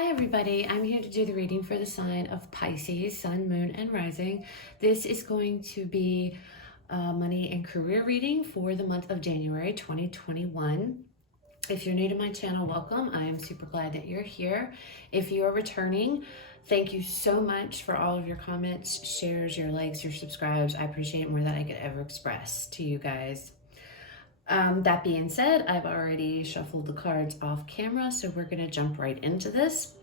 Hi everybody, I'm here to do the reading for the sign of Pisces, Sun, Moon, and Rising. This is going to be a money and career reading for the month of January 2021. If you're new to my channel, welcome. I am super glad that you're here. If you are returning, thank you so much for all of your comments, shares, your likes, your subscribes. I appreciate it more than I could ever express to you guys. That being said, I've already shuffled the cards off camera, so we're going to jump right into this.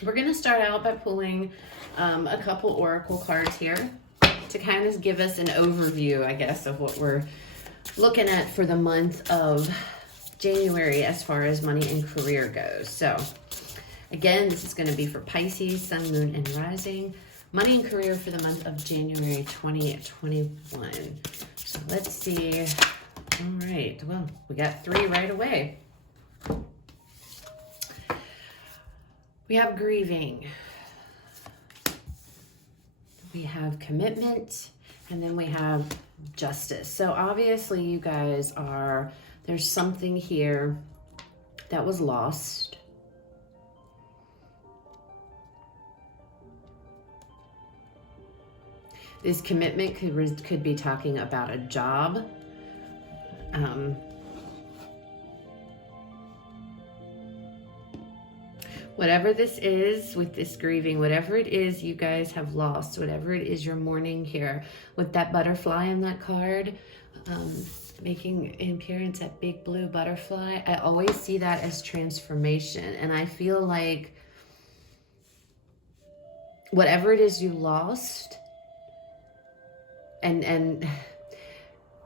We're going to start out by pulling a couple oracle cards here to kind of give us an overview, I guess, of what we're looking at for the month of January as far as money and career goes. So again, this is going to be for Pisces, Sun, Moon, and Rising. Money and career for the month of January 2021. So let's see. All right, well, we got three right away. We have grieving. We have commitment, and then we have justice. So obviously you guys are, there's something here that was lost. This commitment could be talking about a job. Whatever this is with this grieving, whatever it is you guys have lost, whatever it is you're mourning here, with that butterfly on that card, making an appearance, that big blue butterfly, I always see that as transformation. And I feel like whatever it is you lost, and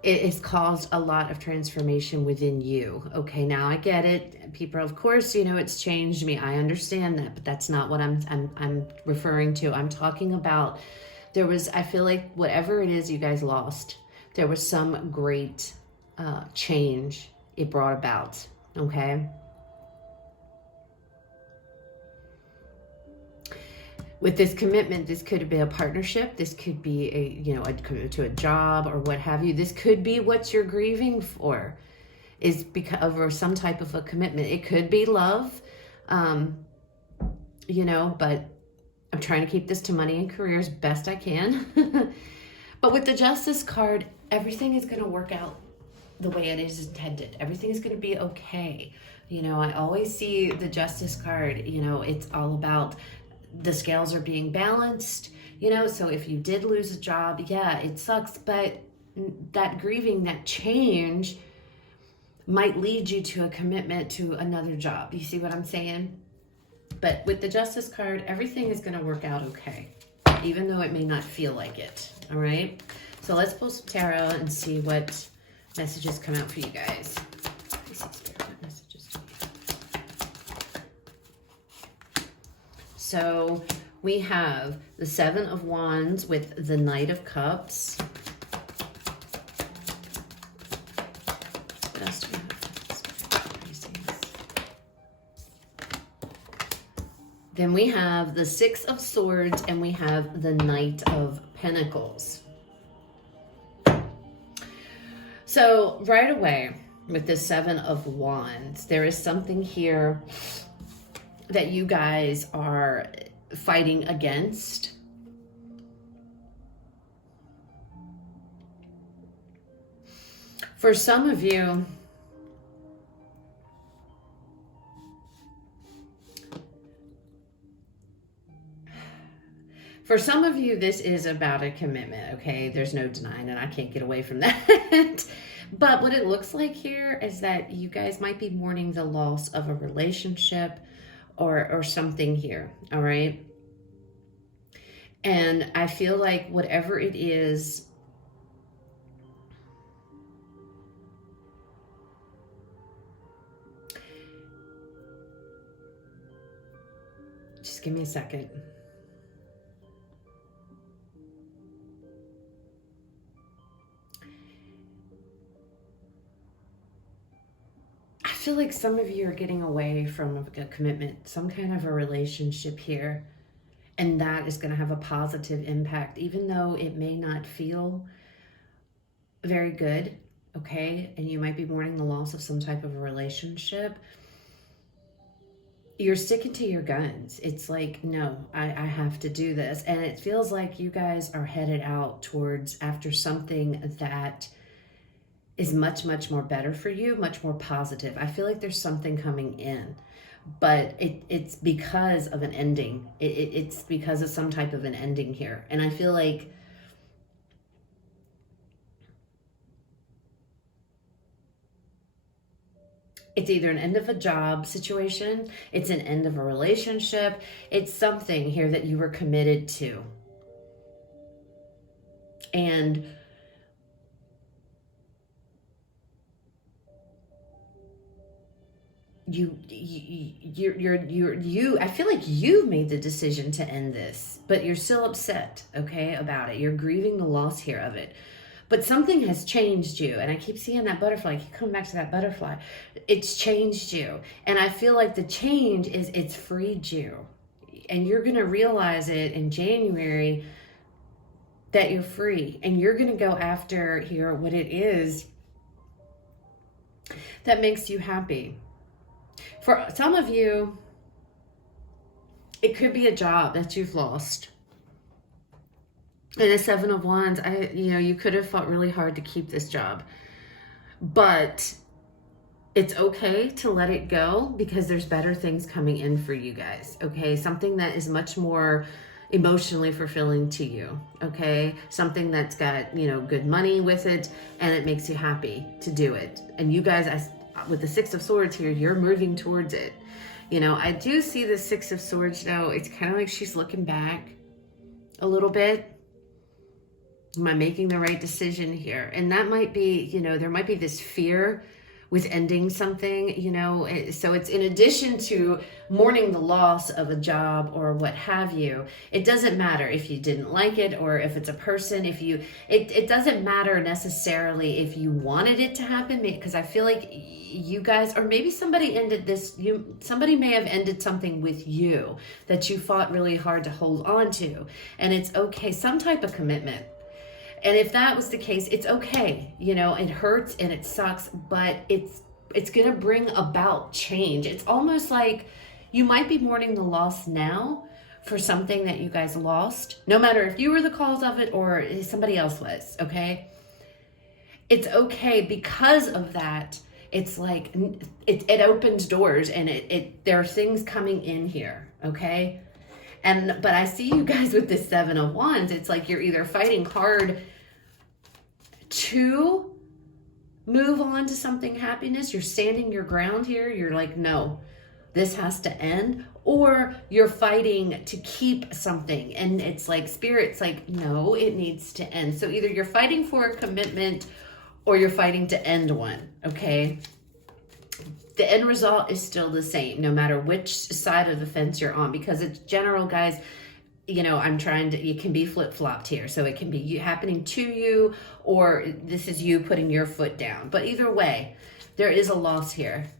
it has caused a lot of transformation within you. Okay, now I get it. People, of course, you know, it's changed me. I understand that, but that's not what I'm referring to. I'm talking about I feel like whatever it is you guys lost, there was some great change it brought about. Okay. With this commitment, this could be a partnership. This could be a commitment to a job or what have you. This could be what you're grieving for, is because of some type of a commitment. It could be love, but I'm trying to keep this to money and career as best I can. But with the Justice card, everything is going to work out the way it is intended. Everything is going to be okay. I always see the Justice card, it's all about the scales are being balanced, so if you did lose a job, yeah, it sucks, but that grieving, that change might lead you to a commitment to another job. You see what I'm saying? But with the Justice card, everything is going to work out okay, even though it may not feel like it. All right, so let's pull some tarot and see what messages come out for you guys. So we have the Seven of Wands with the Knight of Cups. What else do we have? Then we have the Six of Swords and we have the Knight of Pentacles. So right away with the Seven of Wands, there is something here that you guys are fighting against. For some of you, this is about a commitment, okay? There's no denying it. I can't get away from that. But what it looks like here is that you guys might be mourning the loss of a relationship or something here, all right? And I feel like whatever it is, just give me a second. I feel like some of you are getting away from a commitment, some kind of a relationship here, and that is going to have a positive impact, even though it may not feel very good, okay? And you might be mourning the loss of some type of a relationship. you're sticking to your guns. It's like, no, I have to do this. And it feels like you guys are headed out towards after something that is much, much more better for you, much more positive. I feel like there's something coming in, but it's because of an ending. It's because of some type of an ending here. And I feel like it's either an end of a job situation, it's an end of a relationship, it's something here that you were committed to. And I feel like you made the decision to end this, but you're still upset, okay, about it. You're grieving the loss here of it. But something has changed you. And I keep seeing that butterfly. I keep coming back to that butterfly. It's changed you. And I feel like the change is it's freed you. And you're going to realize it in January that you're free. And you're going to go after here what it is that makes you happy. For some of you, it could be a job that you've lost. And the Seven of Wands, you could have fought really hard to keep this job, but it's okay to let it go because there's better things coming in for you guys. Okay. Something that is much more emotionally fulfilling to you. Okay. Something that's got, good money with it and it makes you happy to do it. And you guys, with the Six of Swords here, you're moving towards it. I do see the Six of Swords though. It's kind of like she's looking back a little bit. Am I making the right decision here? And that might be, there might be this fear with ending something, so it's in addition to mourning the loss of a job or what have you. It doesn't matter if you didn't like it or if it's a person, it doesn't matter necessarily if you wanted it to happen, because I feel like you guys, or maybe somebody ended this, somebody may have ended something with you that you fought really hard to hold on to. And it's okay, some type of commitment. And if that was the case, it's okay. It hurts and it sucks, but it's going to bring about change. It's almost like you might be mourning the loss now for something that you guys lost, no matter if you were the cause of it or somebody else was, okay? It's okay because of that. It's like it opens doors and there are things coming in here, okay? But I see you guys with this Seven of Wands. It's like you're either fighting hard to move on to something happiness. You're standing your ground here. You're like, no, this has to end. Or you're fighting to keep something. And it's like Spirit's like, no, it needs to end. So either you're fighting for a commitment or you're fighting to end one, okay? The end result is still the same, no matter which side of the fence you're on, because it's general, guys. It can be flip-flopped here. So it can be happening to you, or this is you putting your foot down. But either way, there is a loss here.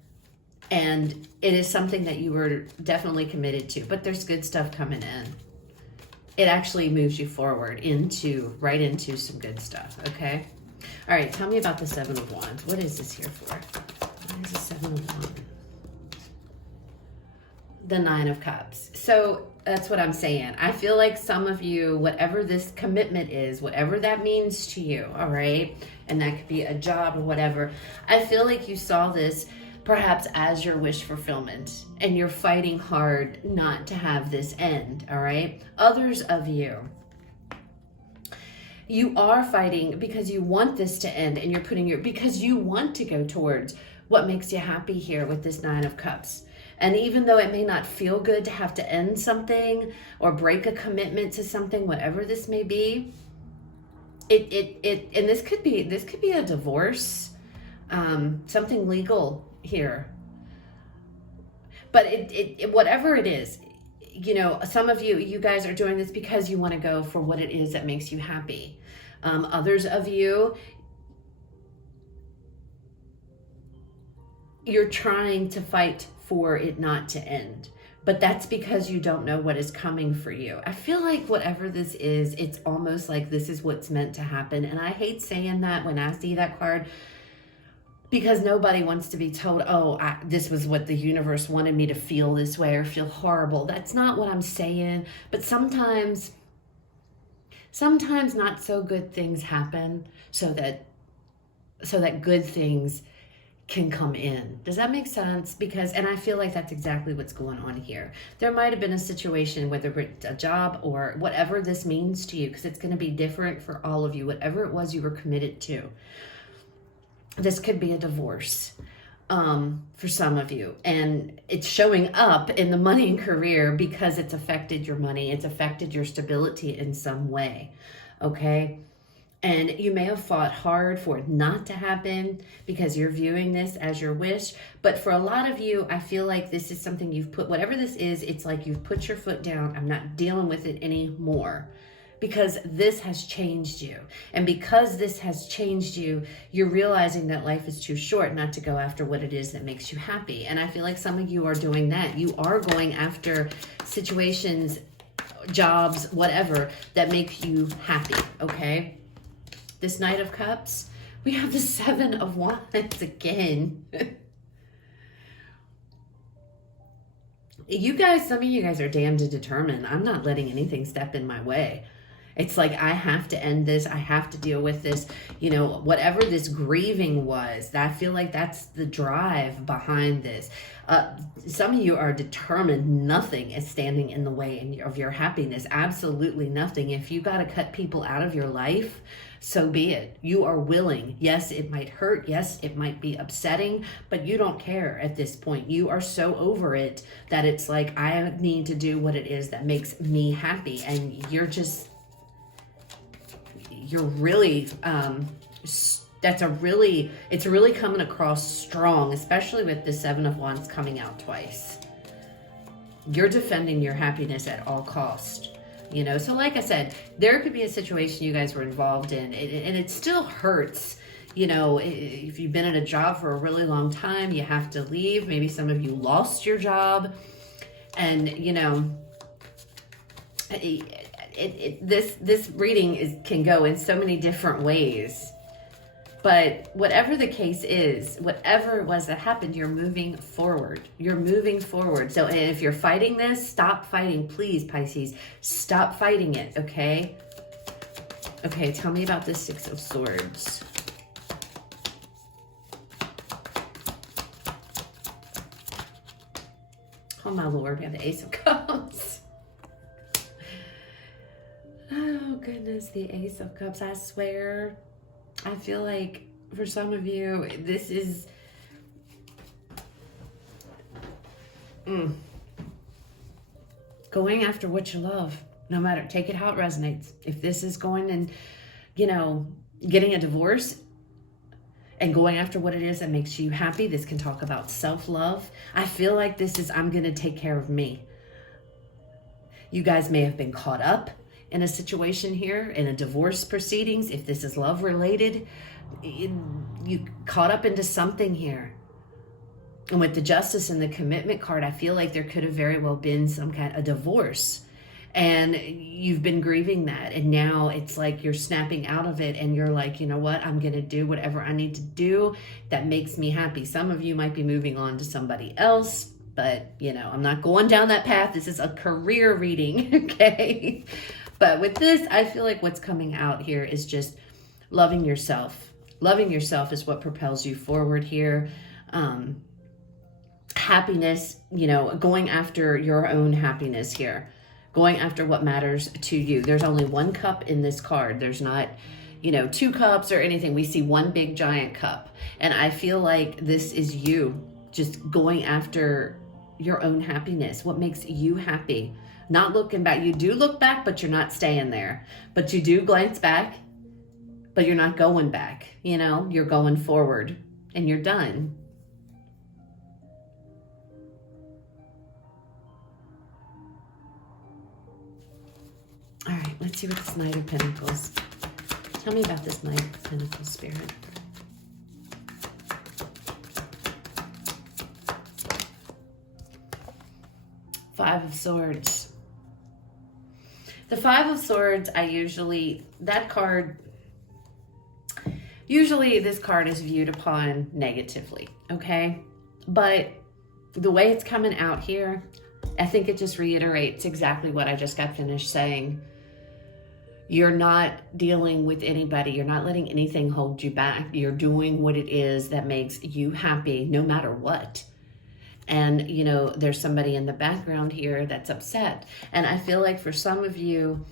And it is something that you were definitely committed to, but there's good stuff coming in. It actually moves you forward right into some good stuff, okay? All right, tell me about the Seven of Wands. What is this here for? What is the Seven of Wands? The Nine of Cups. So that's what I'm saying. I feel like some of you, whatever this commitment is, whatever that means to you, all right? And that could be a job or whatever. I feel like you saw this perhaps as your wish fulfillment, and you're fighting hard not to have this end, all right? Others of you, you are fighting because you want this to end, and you're because you want to go towards what makes you happy here with this Nine of Cups. And even though it may not feel good to have to end something or break a commitment to something, whatever this may be, and this could be a divorce, something legal here. But whatever it is, some of you guys are doing this because you want to go for what it is that makes you happy. Others of you, you're trying to fight for it not to end, but that's because you don't know what is coming for you. I feel like whatever this is, it's almost like this is what's meant to happen. And I hate saying that when I see that card, because nobody wants to be told, oh, this was what the universe wanted me to feel this way or feel horrible. That's not what I'm saying. But sometimes not so good things happen so that good things can come in. Does that make sense? Because, and I feel like that's exactly what's going on here. There might have been a situation, whether it's a job or whatever this means to you, because it's going to be different for all of you, whatever it was you were committed to. This could be a divorce for some of you, and it's showing up in the money and career because it's affected your money. It's affected your stability in some way. Okay. And you may have fought hard for it not to happen because you're viewing this as your wish. But for a lot of you, I feel like this is something you've put, whatever this is, it's like you've put your foot down. I'm not dealing with it anymore because this has changed you. And because this has changed you, you're realizing that life is too short not to go after what it is that makes you happy. And I feel like some of you are doing that. You are going after situations, jobs, whatever, that make you happy, okay? This Knight of Cups, we have the Seven of Wands again. You guys, some of you guys are damned and determined. I'm not letting anything step in my way. It's like, I have to end this. I have to deal with this. You know, whatever this grieving was, I feel like that's the drive behind this. Some of you are determined. Nothing is standing in the way of your happiness. Absolutely nothing. If you got to cut people out of your life, so be it. You are willing. Yes, it might hurt. Yes, it might be upsetting, but you don't care at this point. You are so over it that it's like, I need to do what it is that makes me happy. And you're really, it's really coming across strong, especially with the Seven of Wands coming out twice. You're defending your happiness at all cost. You know, so like I said, there could be a situation you guys were involved in, and it still hurts. You know, if you've been in a job for a really long time, you have to leave. Maybe some of you lost your job, and you know, this reading can go in so many different ways. But whatever the case is, whatever it was that happened, you're moving forward. You're moving forward. So if you're fighting this, stop fighting. Please, Pisces, stop fighting it, okay? Okay, tell me about this Six of Swords. Oh, my Lord, we have the Ace of Cups. Oh, goodness, the Ace of Cups, I swear. I feel like for some of you, this is going after what you love. No matter, take it how it resonates. If this is going and, you know, getting a divorce and going after what it is that makes you happy, this can talk about self-love. I feel like this is, I'm going to take care of me. You guys may have been caught up in a situation here, in a divorce proceedings. If this is love related, you caught up into something here. And with the Justice and the Commitment card, I feel like there could have very well been some kind of divorce. And you've been grieving that. And now it's like you're snapping out of it and you're like, you know what? I'm going to do whatever I need to do that makes me happy. Some of you might be moving on to somebody else, but you know, I'm not going down that path. This is a career reading, okay? But with this, I feel like what's coming out here is just loving yourself. Loving yourself is what propels you forward here. Happiness, you know, going after your own happiness here. Going after what matters to you. There's only one cup in this card. There's not, you know, two cups or anything. We see one big giant cup. And I feel like this is you just going after your own happiness. What makes you happy? Not looking back. You do look back, but you're not staying there. But you do glance back, but you're not going back. You know, you're going forward and you're done. All right, let's see what this Knight of Pentacles. Tell me about this Knight of Pentacles, Spirit. Five of Swords. The Five of Swords, that card, usually this card is viewed upon negatively, okay? But the way it's coming out here, I think it just reiterates exactly what I just got finished saying. You're not dealing with anybody. You're not letting anything hold you back. You're doing what it is that makes you happy no matter what. And, you know, there's somebody in the background here that's upset. And I feel like for some of you,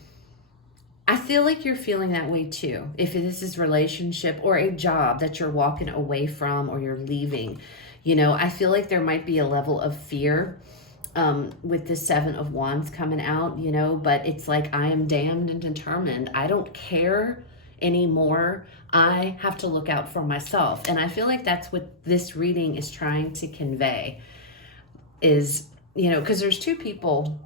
I feel like you're feeling that way too. If this is relationship or a job that you're walking away from or you're leaving, you know, I feel like there might be a level of fear with the Seven of Wands coming out, you know, but it's like, I am damned and determined. I don't care anymore. I have to look out for myself. And I feel like that's what this reading is trying to convey is, you know, because there's two people.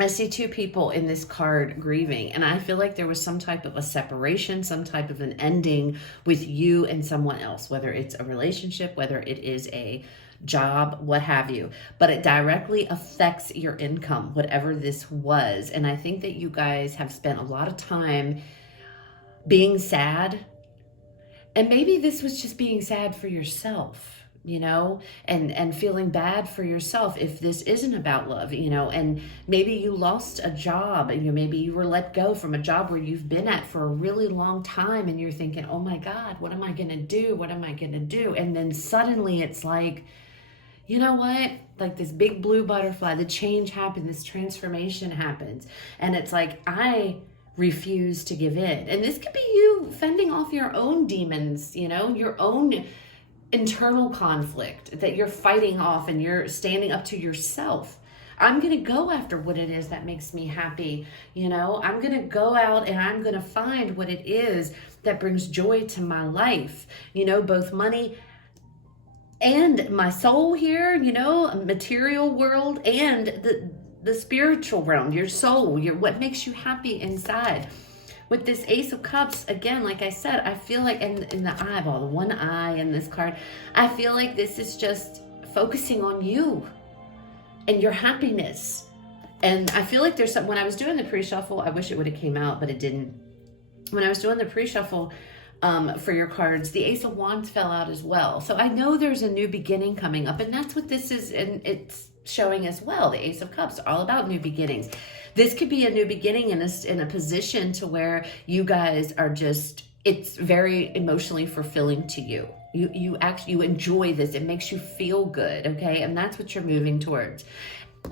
I see two people in this card grieving, and I feel like there was some type of a separation, some type of an ending with you and someone else, whether it's a relationship, whether it is a job, what have you, but it directly affects your income, whatever this was. And I think that you guys have spent a lot of time being sad, and maybe this was just being sad for yourself, you know, and feeling bad for yourself if this isn't about love, you know, and maybe you lost a job, you know, maybe you were let go from a job where you've been at for a really long time, and you're thinking, oh my God, what am I gonna do? What am I gonna do? And then suddenly it's like, you know what? Like this big blue butterfly, the change happened, this transformation happens. And it's like, I refuse to give in. And this could be you fending off your own demons, you know, your own internal conflict that you're fighting off, and you're standing up to yourself. I'm going to go after what it is that makes me happy. You know, I'm going to go out and I'm going to find what it is that brings joy to my life, you know, both money and my soul here, you know, material world, and the spiritual realm, your soul, what makes you happy inside. With this Ace of Cups, again, like I said, I feel like in the eyeball, the one eye in this card, I feel like this is just focusing on you and your happiness. And I feel like there's some, when I was doing the pre-shuffle, I wish it would have came out, but it didn't. When I was doing the pre-shuffle, for your cards, the Ace of Wands fell out as well. So I know there's a new beginning coming up, and that's what this is, and it's showing as well. The Ace of Cups, all about new beginnings. This could be a new beginning in a position to where you guys are just, it's very emotionally fulfilling to you. You enjoy this. It makes you feel good, okay? And that's what you're moving towards.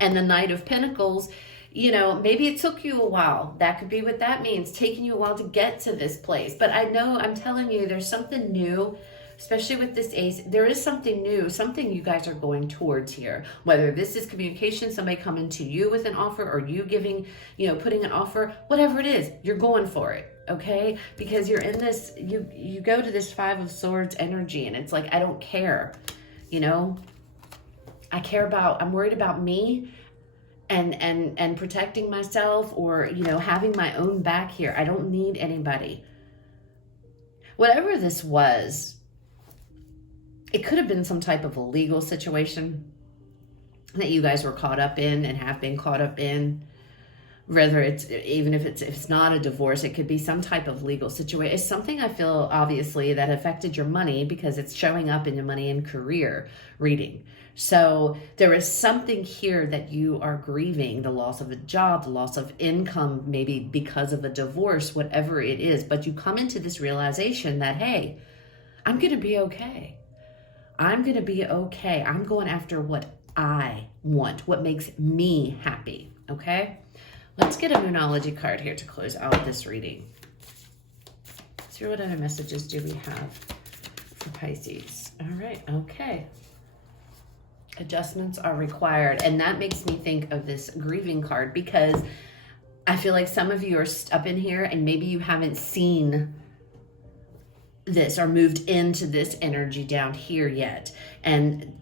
And the Knight of Pentacles, you know, maybe it took you a while. That could be what that means, taking you a while to get to this place. But I know, I'm telling you, there's something new, especially with this ace. There is something new, something you guys are going towards here. Whether this is communication, somebody coming to you with an offer, or you giving, you know, putting an offer, whatever it is, you're going for it, okay? Because you're in this, you go to this Five of Swords energy, and it's like, I don't care, you know? I'm worried about me, and protecting myself, or, you know, having my own back here. I don't need anybody. Whatever this was, it could have been some type of a legal situation that you guys were caught up in and have been caught up in. Whether it's, even if it's not a divorce, it could be some type of legal situation. It's something I feel, obviously, that affected your money, because it's showing up in your money and career reading. So there is something here that you are grieving, the loss of a job, the loss of income, maybe because of a divorce, whatever it is. But you come into this realization that, hey, I'm going to be okay. I'm going to be okay. I'm going after what I want, what makes me happy, okay? Let's get a Moonology card here to close out this reading. Let's see, what other messages do we have for Pisces? All right, okay. Adjustments are required. And that makes me think of this grieving card, because I feel like some of you are up in here and maybe you haven't seen this or moved into this energy down here yet. And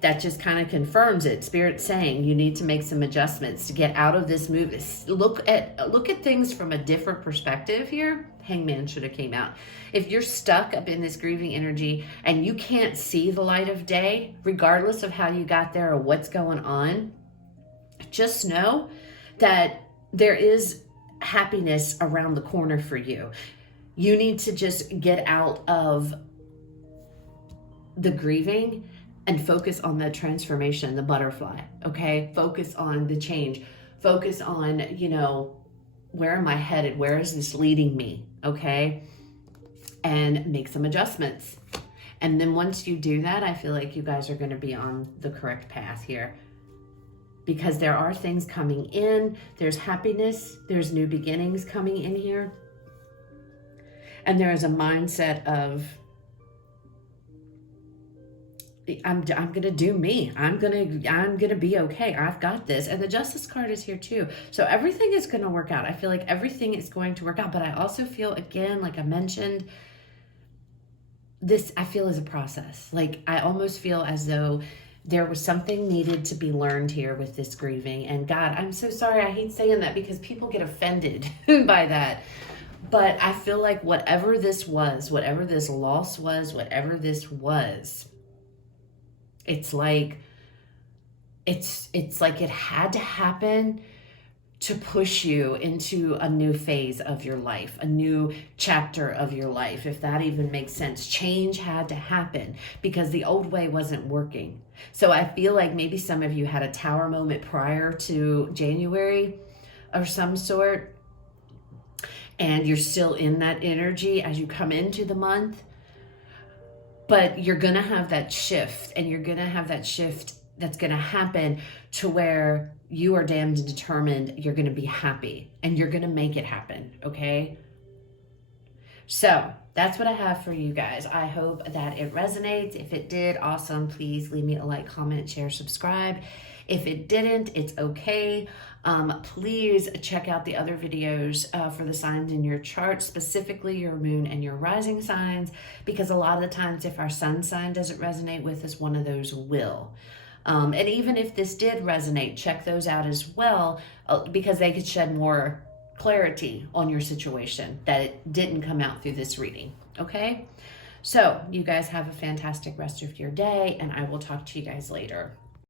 that just kind of confirms it. Spirit's saying you need to make some adjustments to get out of this move. Look at things from a different perspective here. Hangman should have came out. If you're stuck up in this grieving energy and you can't see the light of day, regardless of how you got there or what's going on, just know that there is happiness around the corner for you. You need to just get out of the grieving and focus on the transformation, the butterfly, okay? Focus on the change. Focus on, you know, where am I headed? Where is this leading me, okay? And make some adjustments. And then once you do that, I feel like you guys are going to be on the correct path here. Because there are things coming in. There's happiness. There's new beginnings coming in here. And there is a mindset of, I'm gonna do me. I'm gonna be okay. I've got this. And the Justice card is here too. So everything is gonna work out. I feel like everything is going to work out. But I also feel, again, like I mentioned, this I feel is a process. Like I almost feel as though there was something needed to be learned here with this grieving. And God, I'm so sorry. I hate saying that because people get offended by that. But I feel like whatever this was, whatever this loss was, whatever this was, it's like it had to happen to push you into a new phase of your life, a new chapter of your life, if that even makes sense. Change had to happen because the old way wasn't working. So I feel like maybe some of you had a tower moment prior to January of some sort, and you're still in that energy as you come into the month. But you're going to have that shift, and you're going to have that shift that's going to happen to where you are damned and determined you're going to be happy, and you're going to make it happen, okay? So that's what I have for you guys. I hope that it resonates. If it did, awesome. Please leave me a like, comment, share, subscribe. If it didn't, it's okay. Please check out the other videos for the signs in your chart, specifically your moon and your rising signs, because a lot of the times if our sun sign doesn't resonate with us, one of those will. And even if this did resonate, check those out as well, because they could shed more clarity on your situation that it didn't come out through this reading, okay? So you guys have a fantastic rest of your day, and I will talk to you guys later.